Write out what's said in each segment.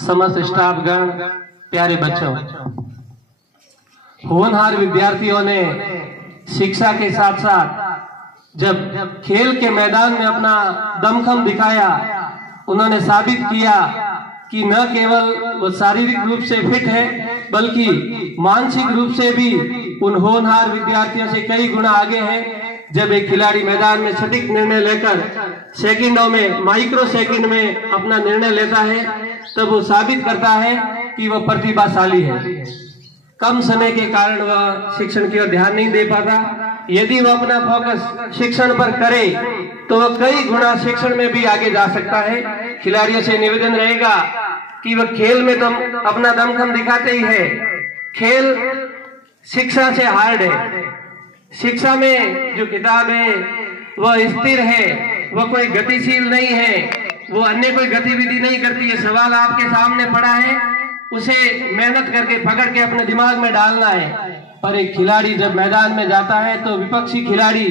समस्त स्टाफगण, प्यारे बच्चों, होनहार विद्यार्थियों ने शिक्षा के साथ साथ जब खेल के मैदान में अपना दमखम दिखाया, उन्होंने साबित किया कि न केवल वो शारीरिक रूप से फिट है बल्कि मानसिक रूप से भी उन होनहार विद्यार्थियों से कई गुना आगे है। जब एक खिलाड़ी मैदान में सटीक निर्णय लेकर सेकंडों में, माइक्रो सेकंड में अपना निर्णय लेता है, तब वो साबित करता है कि वह प्रतिभाशाली है। कम समय के कारण वह शिक्षण की ओर ध्यान नहीं दे पाता। यदि वह अपना फोकस शिक्षण पर करे तो वह कई गुना शिक्षण में भी आगे जा सकता है। खिलाड़ियों से निवेदन रहेगा कि वह खेल में तो अपना दमखम दिखाते ही है, खेल शिक्षा से हार्ड है। शिक्षा में जो किताब है वह स्थिर है, वह कोई गतिशील नहीं है, वो अन्य कोई गतिविधि नहीं करती है। सवाल आपके सामने पड़ा है, उसे मेहनत करके पकड़ के अपने दिमाग में डालना है। पर एक खिलाड़ी जब मैदान में जाता है तो विपक्षी खिलाड़ी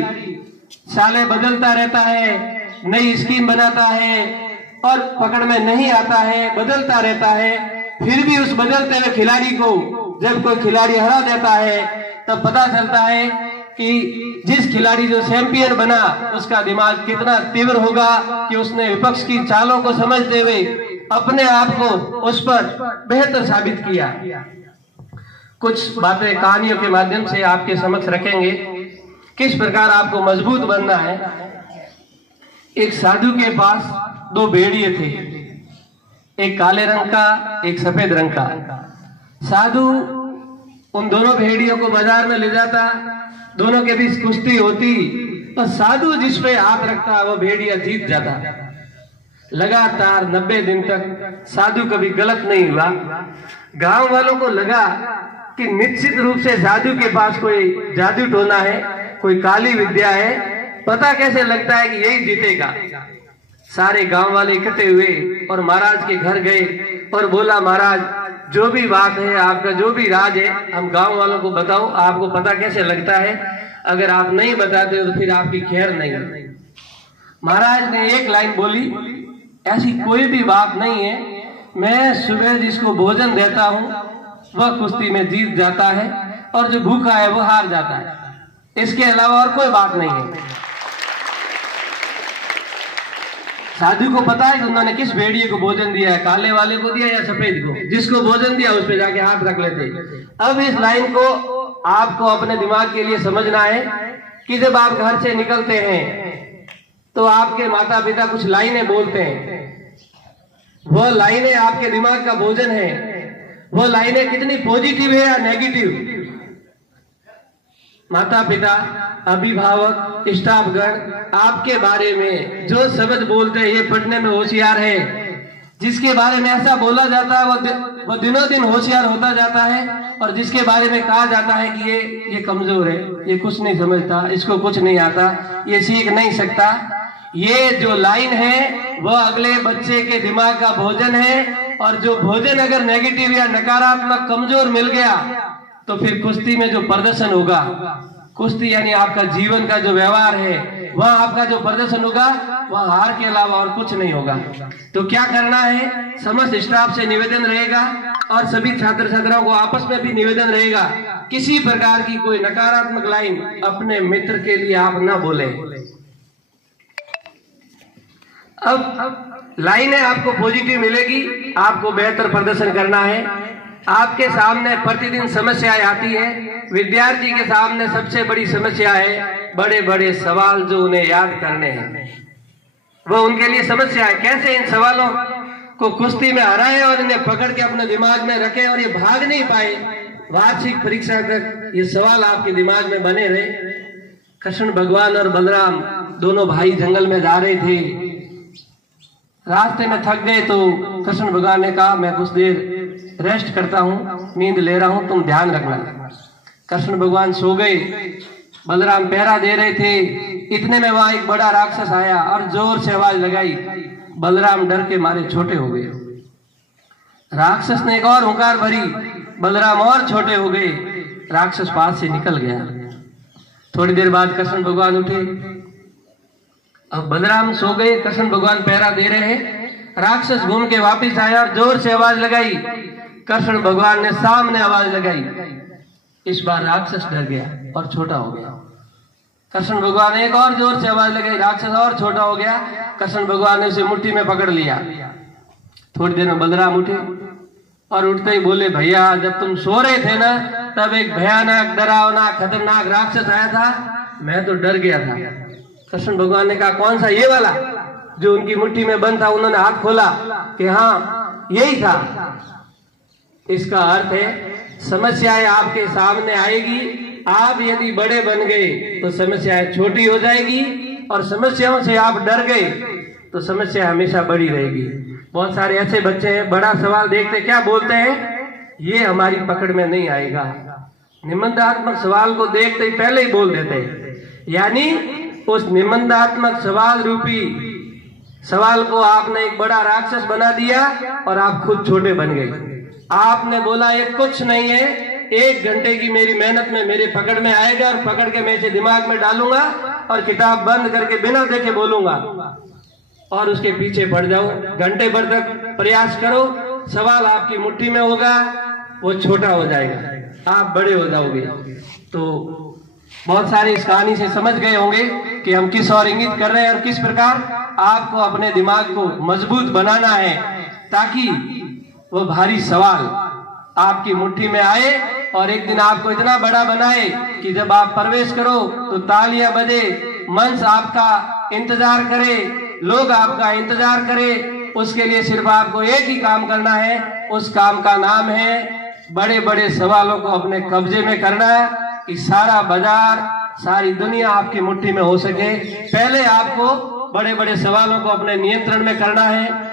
चालें बदलता रहता है, नई स्कीम बनाता है और पकड़ में नहीं आता है, बदलता रहता है। फिर भी उस बदलते हुए खिलाड़ी को जब कोई खिलाड़ी हरा देता है तब पता चलता है कि जिस खिलाड़ी जो चैंपियन बना उसका दिमाग कितना तीव्र होगा कि उसने विपक्ष की चालों को समझते हुए अपने आप को उस पर बेहतर साबित किया। कुछ बातें कहानियों के माध्यम से आपके समक्ष रखेंगे, किस प्रकार आपको मजबूत बनना है। एक साधु के पास दो भेड़िए थे, एक काले रंग का, एक सफेद रंग का। साधु उन दोनों भेड़ियों को बाजार में ले जाता, दोनों के बीच कुश्ती होती और साधु जिस पे हाथ रखता वो भेड़िया जीत जाता। लगातार 90 दिन तक साधु कभी गलत नहीं हुआ। गांव वालों को लगा कि निश्चित रूप से साधु के पास कोई जादू टोना है, कोई काली विद्या है, पता कैसे लगता है कि यही जीतेगा। सारे गांव वाले इकट्ठे हुए और महाराज के घर गए और बोला, महाराज जो भी बात है, आपका जो भी राज है, हम गांव वालों को बताओ, आपको पता कैसे लगता है, अगर आप नहीं बताते हो तो फिर आपकी खैर नहीं। महाराज ने एक लाइन बोली, ऐसी कोई भी बात नहीं है, मैं सुबह जिसको भोजन देता हूं वह कुश्ती में जीत जाता है और जो भूखा है वो हार जाता है, इसके अलावा और कोई बात नहीं है। साधु को पता है कि उन्होंने किस भेड़िए को भोजन दिया है, काले वाले को दिया या सफेद को। जिसको भोजन दिया उस पे जाके हाथ रख लेते। अब इस लाइन को आपको अपने दिमाग के लिए समझना है कि जब आप घर से निकलते हैं तो आपके माता पिता कुछ लाइनें बोलते हैं, वो लाइनें आपके दिमाग का भोजन है। वो लाइनें कितनी पॉजिटिव है या नेगेटिव। माता पिता, अभिभावक, स्टाफगण आपके बारे में जो शब्द बोलते हैं, ये पढ़ने में होशियार है, जिसके बारे में ऐसा बोला जाता है वो दिनों दिन होशियार होता जाता है, और जिसके बारे में कहा जाता है कि ये कमजोर है, ये कुछ नहीं समझता, इसको कुछ नहीं आता, ये सीख नहीं सकता, ये जो लाइन है वो अगले बच्चे के दिमाग का भोजन है। और जो भोजन अगर नेगेटिव या नकारात्मक कमजोर मिल गया तो फिर कुश्ती में जो प्रदर्शन होगा, कुश्ती यानी आपका जीवन का जो व्यवहार है, वह आपका जो प्रदर्शन होगा वह हार के अलावा और कुछ नहीं होगा। तो क्या करना है, समस्त स्टाफ से निवेदन रहेगा और सभी छात्र छात्राओं को आपस में भी निवेदन रहेगा, किसी प्रकार की कोई नकारात्मक लाइन अपने मित्र के लिए आप ना बोले। अब लाइनें आपको पॉजिटिव मिलेगी, आपको बेहतर प्रदर्शन करना है। आपके सामने प्रतिदिन समस्याएं आती है। विद्यार्थी के सामने सबसे बड़ी समस्या है बड़े बड़े सवाल जो उन्हें याद करने हैं। वो उनके लिए समस्या है, कैसे इन सवालों को कुश्ती में हराए और इन्हें पकड़ के अपने दिमाग में रखे और ये भाग नहीं पाए। वार्षिक परीक्षा तक ये सवाल आपके दिमाग में बने रहे। कृष्ण भगवान और बलराम दोनों भाई जंगल में जा रहे थे, रास्ते में थक गए तो कृष्ण भगवान ने कहा, मैं कुछ देर रेस्ट करता हूँ, नींद ले रहा हूँ, तुम ध्यान रखना। कृष्ण भगवान सो गए, बलराम पहरा दे रहे थे। इतने में वहां एक बड़ा राक्षस आया और जोर से आवाज लगाई। बलराम डर के मारे छोटे हो गए। राक्षस ने एक और हुंकार भरी, बलराम और छोटे हो गए। राक्षस पास से निकल गया। थोड़ी देर बाद कृष्ण भगवान उठे। अब बलराम सो गए, कृष्ण भगवान पहरा दे रहे हैं। राक्षस घूम के वापिस आया और जोर से आवाज लगाई। कृष्ण भगवान ने सामने आवाज लगाई। इस बार राक्षस डर गया और छोटा हो गया। कृष्ण भगवान ने एक और जोर से आवाज लगाई, राक्षस और छोटा हो गया। कृष्ण भगवान ने उसे मुट्ठी में पकड़ लिया। थोड़ी देर में बलराम उठे और उठते ही बोले, भैया जब तुम सो रहे थे ना, तब एक भयानक डरावना खतरनाक राक्षस आया था, मैं तो डर गया था। कृष्ण भगवान ने कहा, कौन सा? ये वाला जो उनकी मुट्ठी में बंद था। उन्होंने हाथ खोला कि हाँ यही था। इसका अर्थ है समस्याएं आपके सामने आएगी, आप यदि बड़े बन गए तो समस्याएं छोटी हो जाएगी, और समस्याओं से आप डर गए तो समस्या हमेशा बड़ी रहेगी। बहुत सारे ऐसे बच्चे हैं, बड़ा सवाल देखते क्या बोलते हैं, ये हमारी पकड़ में नहीं आएगा। निबंधात्मक सवाल को देखते ही पहले ही बोल देते हैं, यानी उस निबंधात्मक सवाल रूपी सवाल को आपने एक बड़ा राक्षस बना दिया और आप खुद छोटे बन गए। आपने बोला ये कुछ नहीं है, 1 घंटे की मेरी मेहनत में मेरे पकड़ में आएगा, और पकड़ के मैं इसे दिमाग में डालूंगा और किताब बंद करके बिना देखे बोलूंगा, और उसके पीछे पड़ जाओ। घंटे भर तक प्रयास करो, सवाल आपकी मुट्ठी में होगा, वो छोटा हो जाएगा, आप बड़े हो जाओगे। तो बहुत सारे इस कहानी से समझ गए होंगे कि हम किस ओर इंगित कर रहे हैं और किस प्रकार आपको अपने दिमाग को मजबूत बनाना है, ताकि वो भारी सवाल आपकी मुट्ठी में आए और एक दिन आपको इतना बड़ा बनाए कि जब आप प्रवेश करो तो तालियां बजे, मंच आपका इंतजार करे, लोग आपका इंतजार करे। उसके लिए सिर्फ आपको एक ही काम करना है, उस काम का नाम है बड़े बड़े सवालों को अपने कब्जे में करना, कि सारा बाजार, सारी दुनिया आपकी मुट्ठी में हो सके। पहले आपको बड़े बड़े सवालों को अपने नियंत्रण में करना है।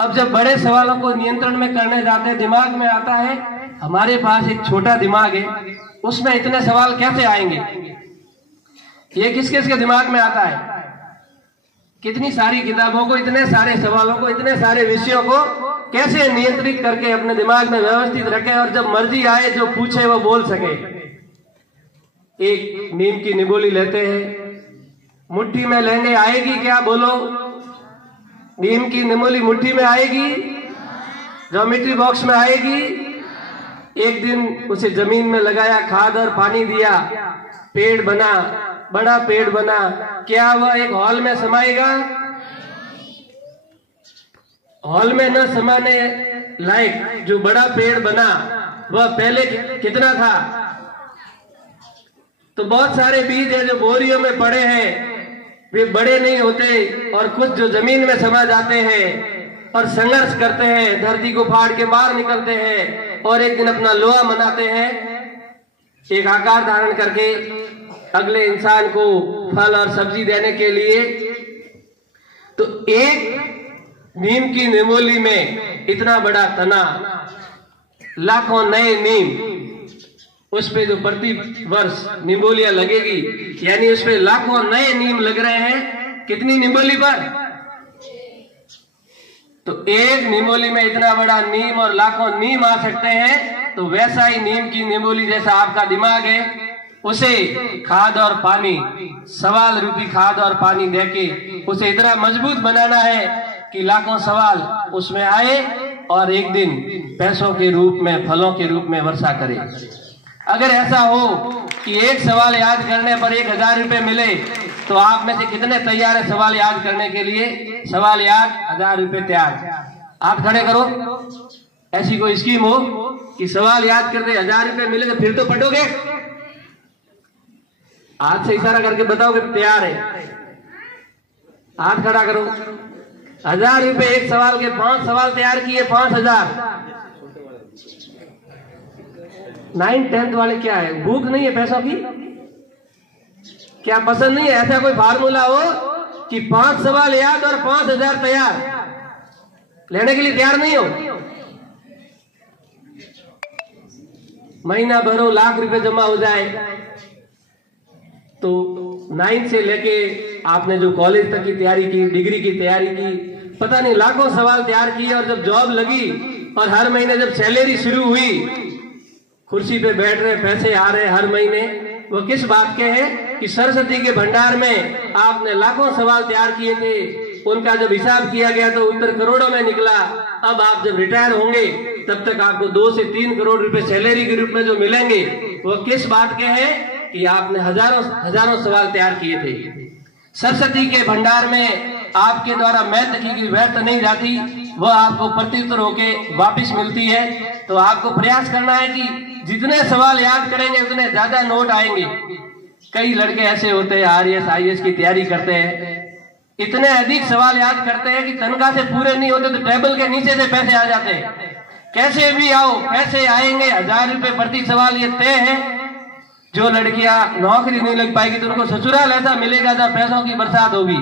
अब जब बड़े सवालों को नियंत्रण में करने जाते हैं, दिमाग में आता है हमारे पास एक छोटा दिमाग है, उसमें इतने सवाल कैसे आएंगे? ये किस किस के दिमाग में आता है? कितनी सारी किताबों को, इतने सारे सवालों को, इतने सारे विषयों को कैसे नियंत्रित करके अपने दिमाग में व्यवस्थित रखें और जब मर्जी आए जो पूछे वो बोल सके। एक नीम की निबोली लेते हैं, मुट्ठी में लेंगे, आएगी क्या? बोलो। नीम की निबोली मुट्ठी में आएगी? ज्योमेट्री बॉक्स में आएगी? एक दिन उसे जमीन में लगाया, खाद और पानी दिया, पेड़ बना, बड़ा पेड़ बना। क्या वह एक हॉल में समाएगा? हॉल में न समाने लायक जो बड़ा पेड़ बना वह पहले कितना था? तो बहुत सारे बीज है जो बोरियों में पड़े हैं, वे बड़े नहीं होते, और कुछ जो जमीन में समा जाते हैं और संघर्ष करते हैं, धरती को फाड़ के बाहर निकलते हैं और एक दिन अपना लोहा बनाते हैं, एक आकार धारण करके अगले इंसान को फल और सब्जी देने के लिए। तो एक नीम की निमोली में इतना बड़ा तना, लाखों नए नीम, उस पे जो प्रति वर्ष निम्बोलियां लगेगी, यानी उस पे लाखों नए नीम लग रहे हैं। कितनी निम्बोली पर? तो एक निम्बोली में इतना बड़ा नीम और लाखों नीम आ सकते हैं। तो वैसा ही नीम की निम्बोली जैसा आपका दिमाग है, उसे खाद और पानी, सवाल रूपी खाद और पानी देके उसे इतना मजबूत बनाना है कि लाखों सवाल उसमें आए और एक दिन पैसों के रूप में, फलों के रूप में वर्षा करे। अगर ऐसा हो कि एक सवाल याद करने पर 1000 रुपए मिले, तो आप में से कितने तैयार है सवाल याद करने के लिए? सवाल याद, 1000 रुपए तैयार। हाथ खड़े करो। ऐसी कोई स्कीम हो कि सवाल याद करते 1000 रुपए मिले तो फिर तो पढ़ोगे? हाथ से इशारा करके बताओगे तैयार है। हाथ खड़ा करो। 1000 रुपए एक सवाल के, 5 सवाल तैयार किए, 5000। 9th 10th वाले क्या है? भूख नहीं है पैसों की? क्या पसंद नहीं है? ऐसा कोई फार्मूला हो कि 5 सवाल याद और 5000 तैयार, लेने के लिए तैयार नहीं हो? महीना भरो, लाख रुपए जमा हो जाए। तो 9th से लेके आपने जो कॉलेज तक की तैयारी की, डिग्री की तैयारी की, पता नहीं लाखों सवाल तैयार किए, और जब जॉब लगी और हर महीने जब सैलरी शुरू हुई, कुर्सी पे बैठ रहे, पैसे आ रहे हर महीने, वो किस बात के हैं कि सरस्वती के भंडार में आपने लाखों सवाल तैयार किए थे, उनका जब हिसाब किया गया तो उत्तर करोड़ों में निकला। अब आप जब रिटायर होंगे तब तक आपको 2 से 3 करोड़ रुपए सैलरी के रूप में जो मिलेंगे वो किस बात के हैं कि आपने हजारों सवाल तैयार किए थे। सरस्वती के भंडार में आपके द्वारा मेहनत की व्यर्थ नहीं जाती, वह आपको प्रत्युत्तर होके वापस मिलती है। तो आपको प्रयास करना है कि जितने सवाल याद करेंगे उतने ज्यादा नोट आएंगे। कई लड़के ऐसे होते हैं RS IAS की तैयारी करते हैं, इतने अधिक सवाल याद करते हैं कि तनख्वाह से पूरे नहीं होते तो टेबल के नीचे से पैसे आ जाते हैं। कैसे भी आओ पैसे आएंगे, 1000 रुपए प्रति सवाल ये तय है। जो लड़कियां नौकरी नहीं लग पाएगी तो उनको ससुराल ऐसा मिलेगा जहाँ पैसों की बरसात होगी।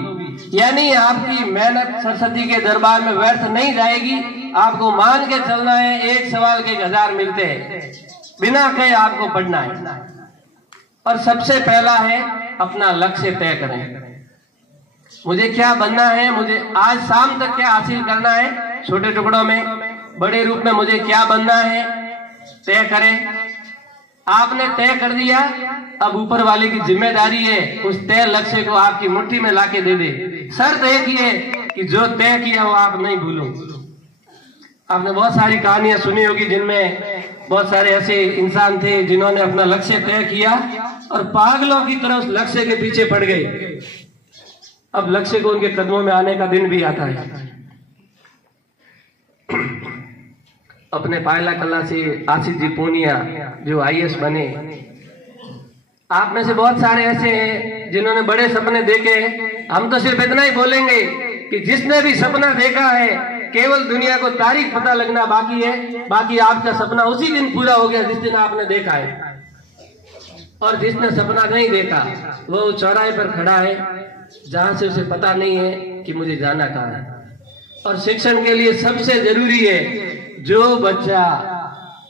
यानी आपकी मेहनत सरस्वती के दरबार में व्यर्थ नहीं जाएगी। आपको मान के चलना है, एक सवाल के 1000 मिलते हैं, बिना कहे आपको पढ़ना है। और सबसे पहला है अपना लक्ष्य तय करें। मुझे क्या बनना है, मुझे आज शाम तक क्या हासिल करना है, छोटे टुकड़ों में बड़े रूप में मुझे क्या बनना है तय करें। आपने तय कर दिया, अब ऊपर वाले की जिम्मेदारी है उस तय लक्ष्य को आपकी मुट्ठी में लाके दे दे। शर्त एक ही है कि जो तय किया वो आप नहीं भूलो। आपने बहुत सारी कहानियां सुनी होगी जिनमें बहुत सारे ऐसे इंसान थे जिन्होंने अपना लक्ष्य तय किया और पागलों की तरह उस लक्ष्य के पीछे पड़ गए। अब लक्ष्य को उनके कदमों में आने का दिन भी आता है। अपने पायला कला से आशीष जी पूनिया जो IAS बने, आप में से बहुत सारे ऐसे हैं जिन्होंने बड़े सपने देखे। हम तो सिर्फ इतना ही बोलेंगे कि जिसने भी सपना देखा है केवल दुनिया को तारीख पता लगना बाकी है, बाकी आपका सपना उसी दिन पूरा हो गया जिस दिन आपने देखा है। और जिसने सपना नहीं देखा वो चौराहे पर खड़ा है जहां से उसे पता नहीं है कि मुझे जाना कहाँ है। और शिक्षण के लिए सबसे जरूरी है जो बच्चा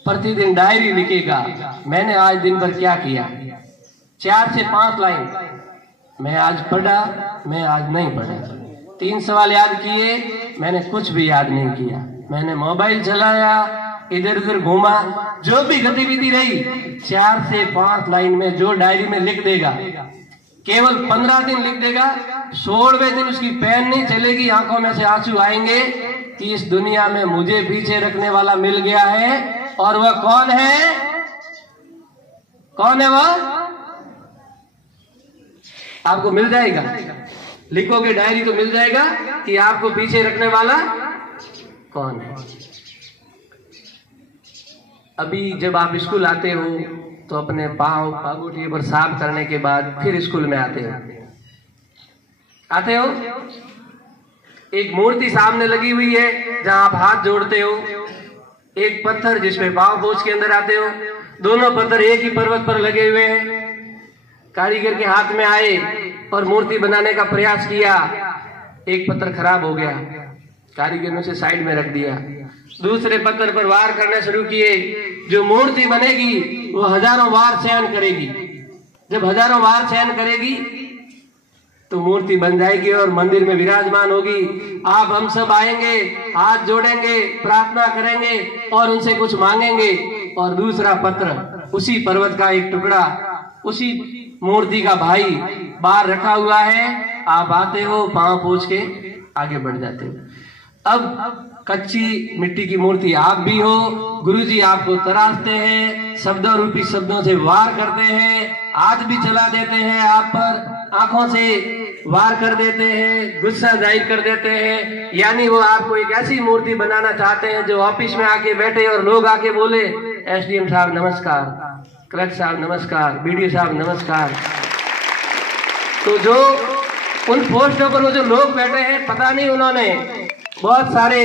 प्रतिदिन डायरी लिखेगा, मैंने आज दिन भर क्या किया, 4 से 5 लाइन, मैं आज पढ़ा, मैं आज नहीं पढ़ा, 3 सवाल याद किए, मैंने कुछ भी याद नहीं किया, मैंने मोबाइल चलाया, इधर उधर घूमा, जो भी गतिविधि रही 4 से 5 लाइन में जो डायरी में लिख देगा, केवल 15 दिन लिख देगा, 16वें दिन उसकी पेन नहीं चलेगी, आंखों में से आंसू आएंगे कि इस दुनिया में मुझे पीछे रखने वाला मिल गया है। और वह कौन है? कौन है वह? आपको मिल जाएगा, लिखोगे डायरी तो मिल जाएगा कि आपको पीछे रखने वाला कौन है। अभी जब आप स्कूल आते हो तो अपने पांव पागुटिए पर साफ करने के बाद फिर स्कूल में आते हो। एक मूर्ति सामने लगी हुई है जहां आप हाथ जोड़ते हो, एक पत्थर जिसमें पांव पोंछ के अंदर आते हो, दोनों पत्थर एक ही पर्वत पर लगे हुए हैं। कारीगर के हाथ में आए और मूर्ति बनाने का प्रयास किया, एक पत्थर खराब हो गया, कारीगर ने उसे साइड में रख दिया, दूसरे पत्थर पर वार करने शुरू किए। जो मूर्ति बनेगी वो हजारों वार सहन करेगी। जब हजारों वार सहन करेगी तो मूर्ति बन जाएगी और मंदिर में विराजमान होगी। आप हम सब आएंगे, हाथ जोड़ेंगे, प्रार्थना करेंगे और उनसे कुछ मांगेंगे। और दूसरा पत्र, उसी पर्वत का एक टुकड़ा, उसी मूर्ति का भाई बाहर रखा हुआ है। आप आते हो, पांव पोंछ के आगे बढ़ जाते हो। अब कच्ची मिट्टी की मूर्ति आप भी हो, गुरुजी आपको तराशते हैं, शब्दों रूपी शब्दों से वार करते हैं, हाथ भी चला देते हैं आप पर, आंखों से वार कर देते हैं, गुस्सा जाहिर कर देते हैं। यानी वो आपको एक ऐसी मूर्ति बनाना चाहते हैं जो ऑफिस में आके बैठे और लोग आके बोले, SDM साहब नमस्कार, कलेक्टर साहब नमस्कार, BDO साहब नमस्कार। तो जो उन पोस्टों पर वो जो लोग बैठे हैं, पता नहीं उन्होंने बहुत सारे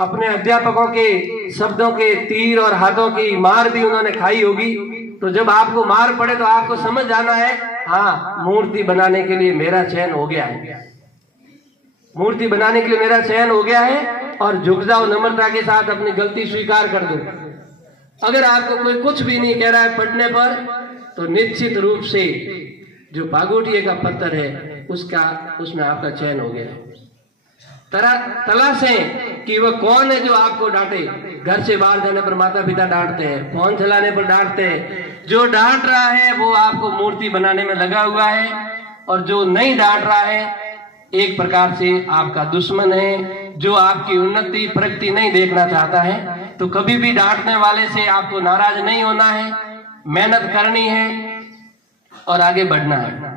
अपने अध्यापकों के शब्दों के तीर और हाथों की मार भी उन्होंने खाई होगी। तो जब आपको मार पड़े तो आपको समझ जाना है, हाँ मूर्ति बनाने के लिए मेरा चयन हो गया है, मूर्ति बनाने के लिए मेरा चयन हो गया है। और झुक जाओ, नम्रता के साथ अपनी गलती स्वीकार कर दो। अगर आपको कोई कुछ भी नहीं कह रहा है पढ़ने पर, तो निश्चित रूप से जो पागोटिए का पत्थर है उसमें आपका चयन हो गया है। तलाशें कि वह कौन है जो आपको डांटे। घर से बाहर जाने पर माता पिता डांटते हैं, फोन चलाने पर डांटते हैं। जो डांट रहा है वो आपको मूर्ति बनाने में लगा हुआ है, और जो नहीं डांट रहा है, एक प्रकार से आपका दुश्मन है, जो आपकी उन्नति प्रगति नहीं देखना चाहता है। तो कभी भी डांटने वाले से आपको नाराज नहीं होना है, मेहनत करनी है और आगे बढ़ना है।